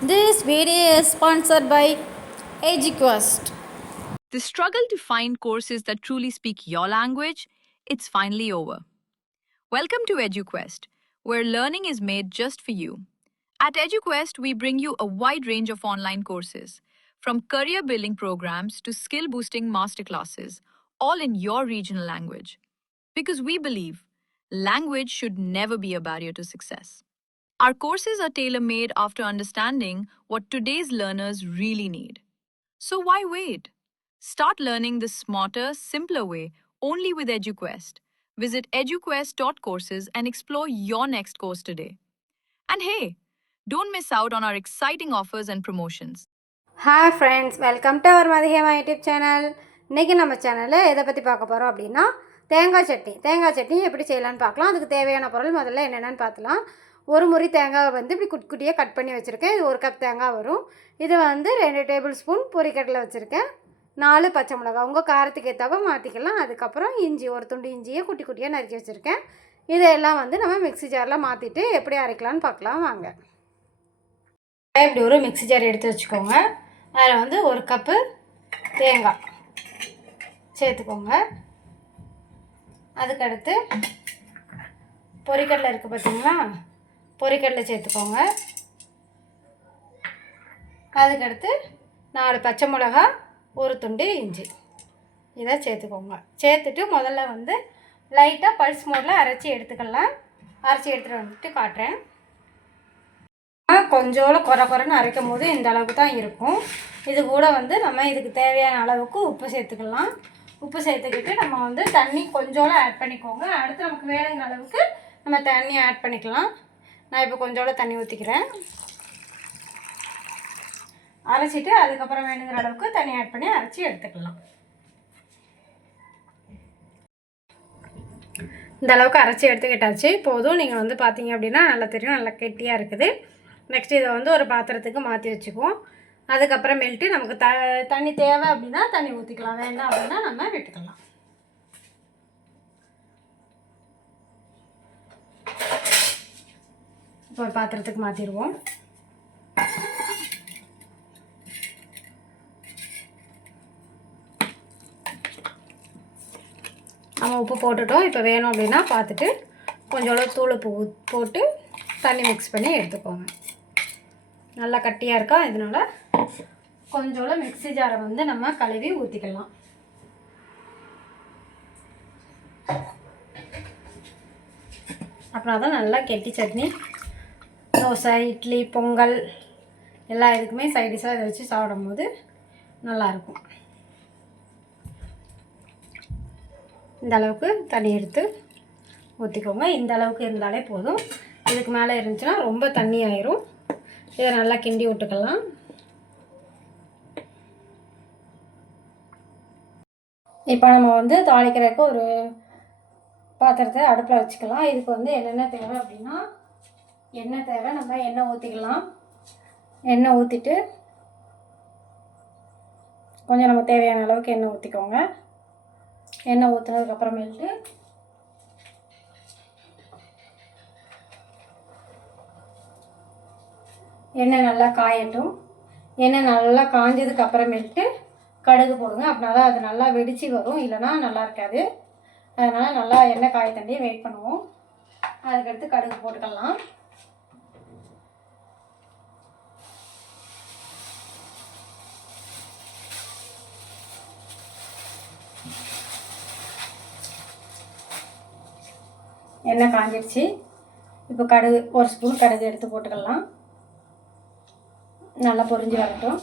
This video is sponsored by EduQuest. The struggle to find courses that truly speak your language, it's finally over. Welcome to EduQuest, where learning is made just for you. At EduQuest, we bring you a wide range of online courses, from career building programs to skill boosting masterclasses, all in your regional language. Because we believe language should never be a barrier to success. Our courses are tailor made after understanding what today's learners really need. So why wait? Start learning the smarter, simpler way only with EduQuest. Visit eduquest.courses and explore your next course today. And hey, don't miss out on our exciting offers and promotions. Hi friends, welcome to our மதியமா YouTube channel. இன்றைக்கி நம்ம சேனலில் எதை பற்றி பார்க்க போகிறோம் அப்படின்னா தேங்காய் சட்னி எப்படி செய்யலான்னு பார்க்கலாம். அதுக்கு தேவையான பொருள் முதல்ல என்னென்னு பார்த்துலாம். ஒரு முறி தேங்காவை வந்து இப்படி குட்டி குட்டியாக கட் பண்ணி வச்சுருக்கேன். இது 1 கப் தேங்காய் வரும். இது வந்து 2 டேபிள் ஸ்பூன் பொரிக்கடலை வச்சுருக்கேன். 4 பச்சை மிளகா உங்கள் காரத்துக்கு ஏற்றாப்ப மாற்றிக்கலாம். அதுக்கப்புறம் இஞ்சி, ஒரு துண்டு இஞ்சியை குட்டி குட்டியாக நறுக்கி வச்சுருக்கேன். இதையெல்லாம் வந்து நம்ம மிக்ஸி ஜாரில் மாற்றிட்டு எப்படி அரைக்கலான்னு பார்க்கலாம் வாங்க. இப்படி ஒரு மிக்ஸி ஜார் எடுத்து வச்சுக்கோங்க. அதில் வந்து 1 கப்பு தேங்காய் சேர்த்துக்கோங்க. அதுக்கடுத்து பொரிக்கடலை இருக்குது பார்த்தீங்களா, பொரிக்கடலை சேர்த்துக்கோங்க. அதுக்கடுத்து 4 பச்சை மிளகா, ஒரு துண்டு இஞ்சி, இதை சேர்த்துக்கோங்க. சேர்த்துட்டு முதல்ல வந்து லைட்டாக பல்ஸ் மோடில் அரைச்சி எடுத்துக்கலாம். அரைச்சி எடுத்துகிட்டு வந்துட்டு காட்டுறேன். கொஞ்சோളം குறைன்னு அரைக்கும் போது இந்த அளவுக்கு தான் இருக்கும். இது கூட வந்து நம்ம இதுக்கு தேவையான அளவுக்கு உப்பு சேர்த்துக்கலாம். உப்பு சேர்த்துக்கிட்டு நம்ம வந்து தண்ணி கொஞ்சோളം ஆட் பண்ணிக்கோங்க. அடுத்து நமக்கு வேணுங்கிற அளவுக்கு நம்ம தண்ணி ஆட் பண்ணிக்கலாம். நான் இப்போ கொஞ்சோളം தண்ணி ஊற்றிக்கிறேன். அரைச்சிட்டு அதுக்கப்புறம் வேணுங்கிற அளவுக்கு தண்ணி ஆட் பண்ணி அரைச்சி எடுத்துக்கலாம். இந்த அளவுக்கு அரைச்சி எடுத்துக்கிட்டாச்சு போதும். நீங்கள் வந்து பார்த்தீங்க அப்படின்னா நல்லா தெரியும், நல்லா கெட்டியாக இருக்குது. நெக்ஸ்ட் இதை வந்து ஒரு பாத்திரத்துக்கு மாற்றி வச்சுக்குவோம். அதுக்கப்புறமேல்ட்டு நமக்கு தண்ணி தேவை அப்படின்னா தண்ணி ஊற்றிக்கலாம், வேண்டாம் அப்படின்னா நம்ம விட்டுக்கலாம். இப்போ ஒரு பாத்திரத்துக்கு மாற்றிடுவோம். நம்ம உப்பு போட்டுட்டோம். இப்போ வேணும் அப்படின்னா பார்த்துட்டு கொஞ்சோளவு தூள் உப்பு போட்டு தண்ணி மிக்ஸ் பண்ணி எடுத்துக்கோங்க. நல்லா கட்டியாக இருக்கா, இதனால் கொஞ்சோளவு மிக்ஸி ஜாரை வந்து நம்ம கழுவி ஊற்றிக்கலாம். அப்புறம் தான் நல்லா கெட்டி சட்னி தோசை, இட்லி, பொங்கல் எல்லா இதுக்குமே சைடிஷாக இதை வச்சு சாப்பிடும்போது நல்லாயிருக்கும். இந்த அளவுக்கு தண்ணி எடுத்து ஊற்றிக்கோங்க. இந்த அளவுக்கு இருந்தாலே போதும். இதுக்கு மேலே இருந்துச்சுன்னா ரொம்ப தண்ணி ஆயிரும். இதை நல்லா கிண்டி விட்டுக்கலாம். இப்போ நம்ம வந்து தாளிக்கிறதுக்கு ஒரு பாத்திரத்தை அடுப்பில் வச்சுக்கலாம். இதுக்கு வந்து என்னென்ன தேவை அப்படின்னா எண்ணெய் தேவை. நம்ம எண்ணெய் ஊற்றிக்கலாம். எண்ணெய் ஊற்றிட்டு கொஞ்சம் நம்ம தேவையான அளவுக்கு எண்ணெய் ஊற்றிக்கோங்க. எண்ணெய் ஊற்றினதுக்கப்புறமேட்டு எண்ணெய் நல்லா காயட்டும். எண்ணெய் நல்லா காஞ்சதுக்கு அப்புறமேட்டு கடுகு போடுங்க. அப்படின்னா தான் அது நல்லா வெடித்து வரும், இல்லைன்னா நல்லா இருக்காது. அதனால் நல்லா எண்ணெய் காய தண்ணியை வெயிட் பண்ணுவோம். அதுக்கடுத்து கடுகு போட்டுக்கலாம். எண்ணெய் காஞ்சிடுச்சு. இப்போ கடுகு, 1 ஸ்பூன் கடுகு எடுத்து போட்டுக்கலாம். நல்லா பொரிஞ்சு வரட்டும்.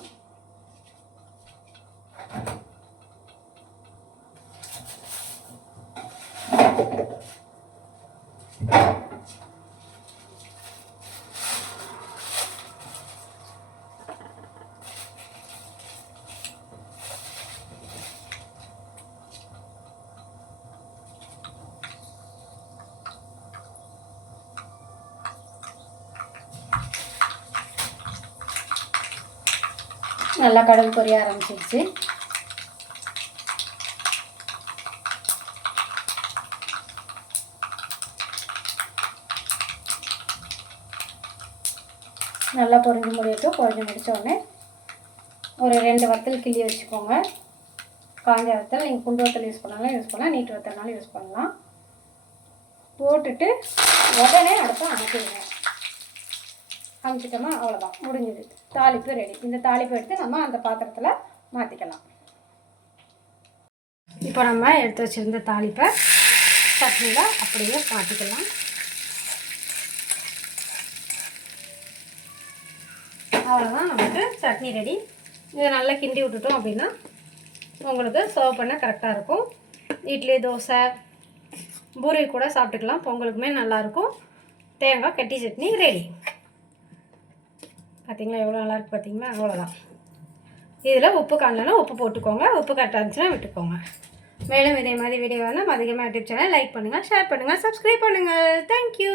நல்லா கடுகு பொரிய ஆரம்பிச்சிடுச்சு. நல்லா பொரிஞ்சு முடியட்டும். பொரிஞ்சு முடித்த உடனே ஒரு 2 வத்தல் கிள்ளி வச்சுக்கோங்க. காஞ்ச வத்தல், நீங்கள் குண்டு வத்தல் யூஸ் பண்ணாலும் யூஸ் பண்ணலாம், நீட்டு வத்தல்னாலும் யூஸ் பண்ணலாம். போட்டுட்டு உடனே அடுப்பை அணைச்சிடுங்க. அணைச்சிட்டோமா, அவ்வளோதான், முடிஞ்சுது. தாளிப்பு ரெடி. இந்த தாளிப்பு எடுத்து நம்ம அந்த பாத்திரத்தில் மாற்றிக்கலாம். இப்போ நம்ம எடுத்து வச்சுருந்த தாளிப்பை சட்னியில் அப்படியே மாற்றிக்கலாம். அவ்வளோதான், நமக்கு சட்னி ரெடி. இதை நல்லா கிண்டி விட்டுட்டோம் அப்படின்னா உங்களுக்கு சர்வ் பண்ண கரெக்டாக இருக்கும். இட்லி, தோசை, பூரி கூட சாப்பிட்டுக்கலாம். பொங்கலுக்குமே நல்லாயிருக்கும். தேங்காய் கட்டி சட்னி ரெடி. பார்த்திங்களா எவ்வளோ நல்லாயிருக்கு பார்த்தீங்களா? அவ்வளோதான். இதில் உப்பு காணலன்னா உப்பு போட்டுக்கோங்க, உப்பு கரெக்டாக இருந்துச்சுன்னா விட்டுக்கோங்க. மேலும் இதே மாதிரி வீடியோ வேணால் அதிகமாக யூடியூப் சேனல் லைக் பண்ணுங்கள், ஷேர் பண்ணுங்கள், சப்ஸ்கிரைப் பண்ணுங்கள். தேங்க்யூ.